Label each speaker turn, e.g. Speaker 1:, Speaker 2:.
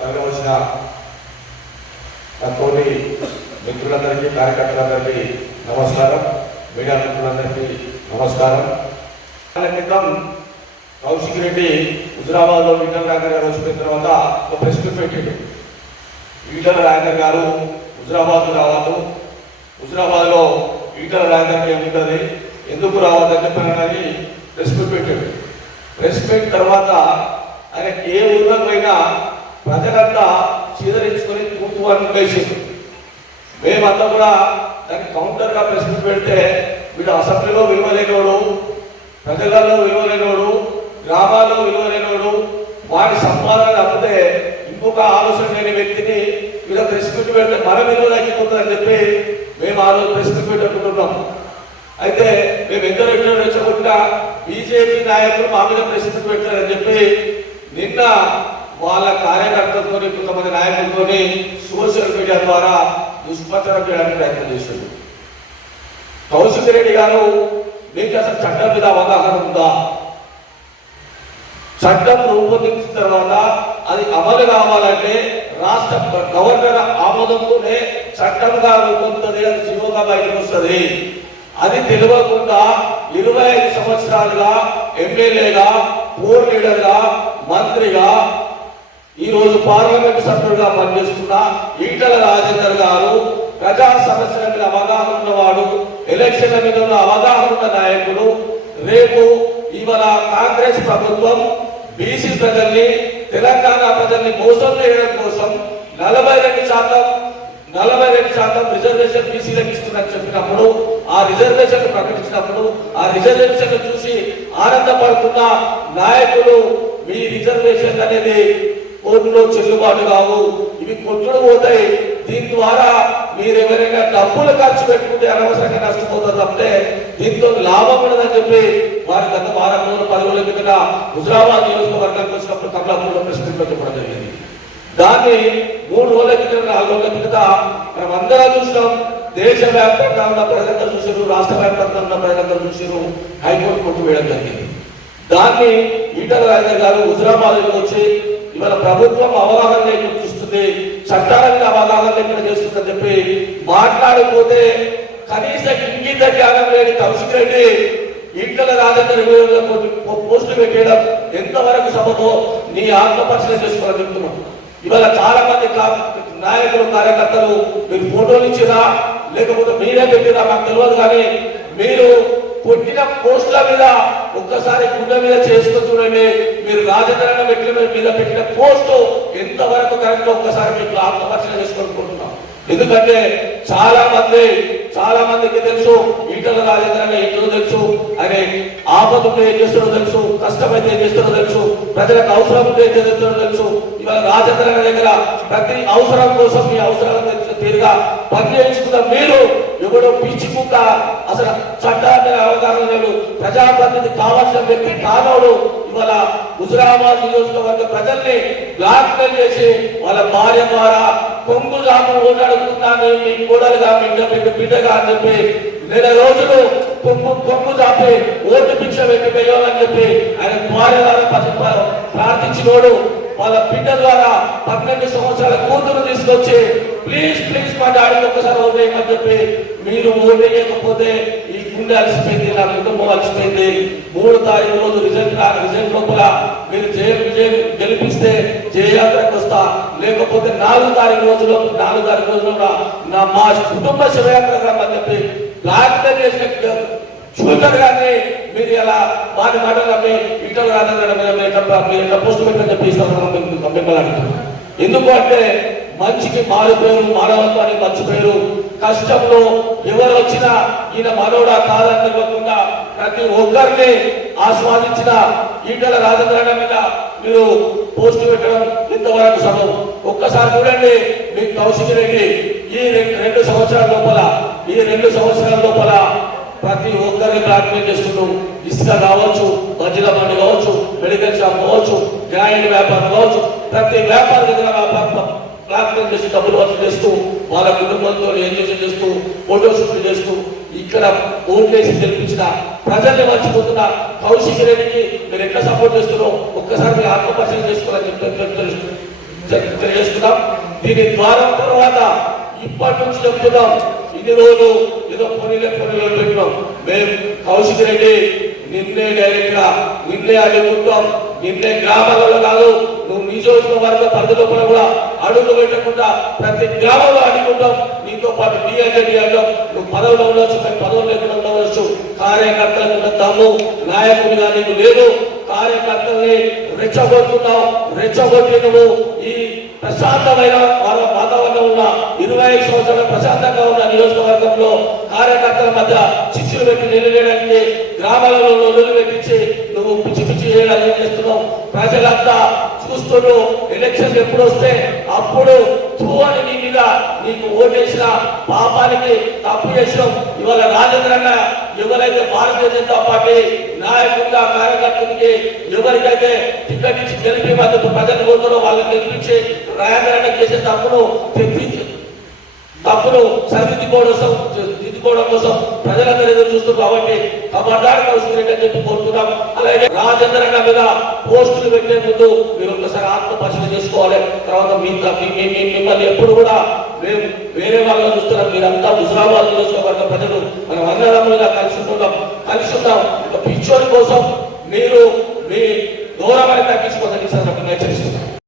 Speaker 1: తరగవలసిన నా తోటి మిత్రులందరికీ కార్యకర్తలందరికీ నమస్కారం. మీడియా మిత్రులందరికీ నమస్కారం. నెల క్రితం కౌశిక్ రెడ్డి హుజరాబాద్లో ఈటల రాజర్ గారు వచ్చిన తర్వాత ఒక ప్రెస్ మీట్ పెట్టాడు. ఈటల రాజర్ గారు హుజరాబాద్ రావద్దు. హుజరాబాద్లో ఈటల రాజర్కి ఏముంటుంది? ఎందుకు రావద్దని చెప్పానని ప్రెస్ మీట్ పెట్టాడు. ప్రెస్ మీట్ తర్వాత ఆయన ఏ ఊళ్ళో పోయినా ప్రజలంతా చీదరించుకొని తూతు అని వేసింది మేమంతా కూడా దానికి కౌంటర్గా ప్రశ్న పెడితే వీడు అసెంబ్లీలో విలువలేనోడు ప్రజలలో విలువలేనోడు గ్రామాల్లో విలువలేనోడు వారి సంపాదన అమ్మితే ఇంకొక ఆలోచన లేని వ్యక్తిని వీళ్ళ ప్రెస్ మీట్ పెడితే మన విలువ తగ్గిపోతుందని చెప్పి మేము ఆ రోజు ప్రెస్ మీట్ పెట్టుకుంటున్నాం. అయితే మేము ఎందరో ఎన్నో రెచ్చగొట్టినా బీజేపీ నాయకులు మా మీద ప్రెస్ మీట్ పెట్టారని చెప్పి నిన్న వాళ్ళ కార్యకర్తతో కొంతమంది నాయకులతో సోషల్ మీడియా ద్వారా దుష్ప్రచారం చేయడానికి ప్రయత్నం చేశాడు కౌశిక్ రెడ్డి గారు మీకు అసలు చట్టం మీద అవగాహన ఉందా? చట్టం రూపొందించిన తర్వాత అది అమలు కావాలంటే రాష్ట్ర గవర్నర్ ఆమోదంతోనే చట్టంగా రూపొందుతుంది అది జీవోగా బయటకు వస్తుంది. అది తెలియకుండా ఇరవై ఐదు సంవత్సరాలుగా ఎమ్మెల్యేగా ఫోర్ లీడర్గా మంత్రిగా ఈరోజు పార్లమెంట్ సభ్యుడిగా పనిచేస్తున్న ఈటల రాజేందర్ గారు ప్రజా సమస్యల మీద అవగాహన ఉన్నవాడు ఎలక్షన్ల మీద ఉన్న అవగాహన ఉన్న నాయకుడు. రేపు ఇవాళ కాంగ్రెస్ ప్రభుత్వం బీసీ ప్రజల్ని తెలంగాణ ప్రజల్ని మోసం చేయడం కోసం నలభై రెండు శాతం నలభై రెండు శాతం రిజర్వేషన్ బీసీలకు ఇస్తుందని చెప్పినప్పుడు ఆ రిజర్వేషన్ ప్రకటించినప్పుడు ఆ రిజర్వేషన్ చూసి ఆనందపడుతున్న నాయకులు మీ రిజర్వేషన్ అనేది కోర్టులో చెల్లుబాటు కావు. ఇవి కొట్టుడు పోతాయి దీని ద్వారా మీరు ఎవరైనా డబ్బులు ఖర్చు పెట్టుకుంటే అనవసరంగా నష్టపోతారు తప్పితే దీంతో లాభం ఉండదని చెప్పి వారి గత వారం రోజులు పది రోజుల కిందట హుజరాబాద్ నియోజకవర్గానికి వచ్చినప్పుడు కమలాపూర్లో ప్రెస్ మీట్లో చెప్పడం జరిగింది. దాన్ని మూడు రోజుల కింద నాలుగు రోజుల కిందట మనం అందరం చూసినాం. దేశవ్యాప్తంగా ఉన్న ప్రజలందరూ చూసారు రాష్ట్ర వ్యాప్తంగా ఉన్న ప్రజలందరూ చూసారు హైకోర్టు కొట్టు వేయడం జరిగింది. దాన్ని ఈటల రాజేందర్ గారు హుజరాబాద్లో వచ్చి ఇవాళ ప్రభుత్వం అవగాహన లేకుండా చూస్తుంది చట్టాల అవగాహన లేకుండా చేస్తుందని చెప్పి మాట్లాడకపోతే కనీస ఇంగిత జ్ఞానం లేని కౌశిక్ రెడ్డి ఈటల రాజేందర్ పోస్టులు పెట్టేయడం ఎంతవరకు సభతో నీ ఆత్మపరిశీలన చేసుకోవాలని చెప్తున్నాం. ఇవాళ చాలా మంది కా- నాయకులు కార్యకర్తలు మీరు ఫోటోలు ఇచ్చినా లేకపోతే మీరే పెట్టినా మాకు తెలియదు కానీ మీరు కొట్టిన పోస్టుల మీద ఒక్కసారి గుండె మీద చేసుకుని చూడండి. మీరు రాజధాని వ్యక్తుల మీద పెట్టిన పోస్టు ఎంతవరకు కరెక్ట్ ఒక్కసారి మీకు ఆత్మపరిచయం చేసుకోనుకుంటున్నాం ఎందుకంటే చాలా మంది చాలా మందికి తెలుసు ఈటల రాజేంద్ర ఏంటో తెలుసు. ఆయన ఆపద ఉంటే ఏం చేస్తారో తెలుసు కష్టమైతే ఏం చేస్తారో తెలుసు ప్రజలకు అవసరం ఉంటే ఏం చేస్తారో తెలుసు. ఇవాళ రాజేంద్ర దగ్గర ప్రతి అవసరం కోసం మీ అవసరాలను పేరుగా తీరుగా మీరు ఎవడో పిచ్చి కుక్క అసలు చట్టాన్ని అవగాహన లేడు. ప్రజాప్రతినిధి కావాల్సిన వ్యక్తి కానోడు. ఇవాళ హుజరాబాద్ నియోజకవర్గ ప్రజల్ని బ్లాక్ చేసి వాళ్ళ భార్య ద్వారా కొంగు జాము ఓటాడుతున్నాను మీ కోడలుగా మీ బిడ్డగా అని చెప్పి నెల రోజులు కొంగు కొంగు చాపి ఓటు భిక్ష పెట్టి వేయాలని చెప్పి ఆయన భార్య ద్వారా ప్రార్థించినోడు. వాళ్ళ బిడ్డ ద్వారా పన్నెండు సంవత్సరాల కూతురు తీసుకొచ్చి ప్లీజ్ ప్లీజ్ మా డాడీకి ఒకసారి ఓటేయమని చెప్పి మీరు ఓటేయకపోతే ఈ గుండె అలసిపోయింది నా కుటుంబం అలసిపోయింది. మూడు తారీఖు రోజు రిజల్ట్ రా రిజల్ట్ లోపల మీరు జయ విజయం గెలిపిస్తే జయయాత్రకు వస్తా. లేకపోతే నాలుగు తారీఖు రోజులో నాలుగు తారీఖు రోజులో నా- మా కుటుంబ శివయాత్ర రమ్మని చెప్పి బ్లాక్ చేసిన చూడరు కానీ మీరు ఇలా వారి మాటలు నమ్మి ఇతర రాజధాని మీద మీరు ఎట్లా మీరు పోస్ట్ పెట్టని చెప్పి పంపించాలంటున్నారు ఎందుకు అంటే మంచికి మారిపోయారు మానవత్వాన్ని మానవత్వానికి మంచి కష్టంలో ఎవరు వచ్చినా ఈయన మనోడా కాదని చెప్పకుండా ప్రతి ఒక్కరిని ఆస్వాదించిన ఈటల రాజధాని మీద మీరు పోస్ట్ పెట్టడం ఇంతవరకు సభం ఒక్కసారి చూడండి మీ కౌశిక్ రెడ్డి ఈ రెండు రెండు సంవత్సరాల లోపల ఈ రెండు సంవత్సరాల లోపల ప్రతి ఒక్కరిని బ్లాక్మెయిల్ చేస్తున్నాం ఇసుక కావచ్చు మధ్యలో బండి కావచ్చు మెడికల్ షాప్ కావచ్చు గ్రాండ్ వ్యాపారం కావచ్చు ప్రతి వ్యాపార దగ్గర వ్యాపారం బ్లాక్మెయిల్ చేసి డబ్బులు వసూలు చేస్తూ వాళ్ళ కుటుంబంతో ఎంజాయ్ చేస్తూ ఫోటోషూట్లు చేస్తూ ఇక్కడ ఓట్లేసి గెలిపించిన ప్రజల్ని మర్చిపోతున్న కౌశిక్ రెడ్డికి మీరు ఎట్లా సపోర్ట్ చేస్తున్నారో ఒక్కసారి మీరు ఆత్మపరిశీలన చేసుకోవాలని చెప్తే తెలియజేస్తున్నాం. దీని ద్వారా తర్వాత ఇప్పటి నుంచి చెప్తున్నాం. ఇన్ని రోజులు ఏదో పొనిలే పొనిలో పెట్టినాం. మేము కౌశిక్ రెడ్డి నిన్నే డైరెక్ట్గా నిన్నే అడుగుతాం నిన్నే గ్రామాలలో కాదు నువ్వు నియోజకవర్గ పరిధిలో కూడా కూడా అడుగు పెట్టకుండా ప్రతి గ్రామంలో అడుగుంటాం నీతో పాటు నీ అంటే నీ అంటాం నువ్వు పదవిలో ఉండొచ్చు కానీ పదవులు లేకుండా ఉండవచ్చు కార్యకర్తలకు ఉన్న దమ్ము నాయకుడిగా నీకు లేదు. కార్యకర్తల్ని రెచ్చగొడుతున్నావు రెచ్చగొట్టి నువ్వు ఈ ప్రశాంతమైన వాళ్ళ వాతావరణం ఉన్న ఇరవై ఐదు సంవత్సరాల ప్రశాంతంగా ఉన్న నియోజకవర్గంలో కార్యకర్తల మధ్య చిచ్చులు పెట్టి నిలవేయడానికి గ్రామాలలో లొల్లులు పెట్టించి నువ్వు పిచ్చి పిచ్చి చేయడానికి చేస్తున్నావు? ప్రజలంతా చూస్తూ ఎలక్షన్ ఎప్పుడు వస్తే అప్పుడు తూ అని నీ మీద నీకు ఓటేసిన పాపానికి తప్పు చేసినాం ఇవాళ రాజేంద్ర అన్న ఎవరైతే భారతీయ జనతా పార్టీ నాయకుడిగా కార్యకర్తలకి ఎవరికైతే టికెట్ ఇచ్చి గెలిపి మద్దతు ప్రజలు కోరుతారో వాళ్ళని గెలిపించి రాజేంద్ర అన్న చేసే తప్పును తెప్పించి తప్పులు సరిదిద్దుకోవడం కోసం దిద్దుకోవడం కోసం ప్రజలందరూ ఎదురు చూస్తారు కాబట్టి కమాండార్ కౌశిక్ రెడ్డి అని చెప్పి కోరుతున్నాం అలాగే రాజేంద్ర మీద పోస్టులు పెట్టే ముందు మీరు ఒకసారి ఆత్మ పరిశీలన చేసుకోవాలి. తర్వాత మీ మిమ్మల్ని ఎప్పుడు కూడా మేము వేరే వాళ్ళని చూస్తున్నాం. మీరంతా హుజరాబాద్ నియోజకవర్గ ప్రజలు. మనం అన్నదమ్ములుగా కలిసి ఉంటున్నాం కలిసి ఉన్నాం ఒక పిచ్చోడి కోసం మీరు మీ గౌరవాన్ని తగ్గించుకోవడానికి హెచ్చరిస్తున్నాం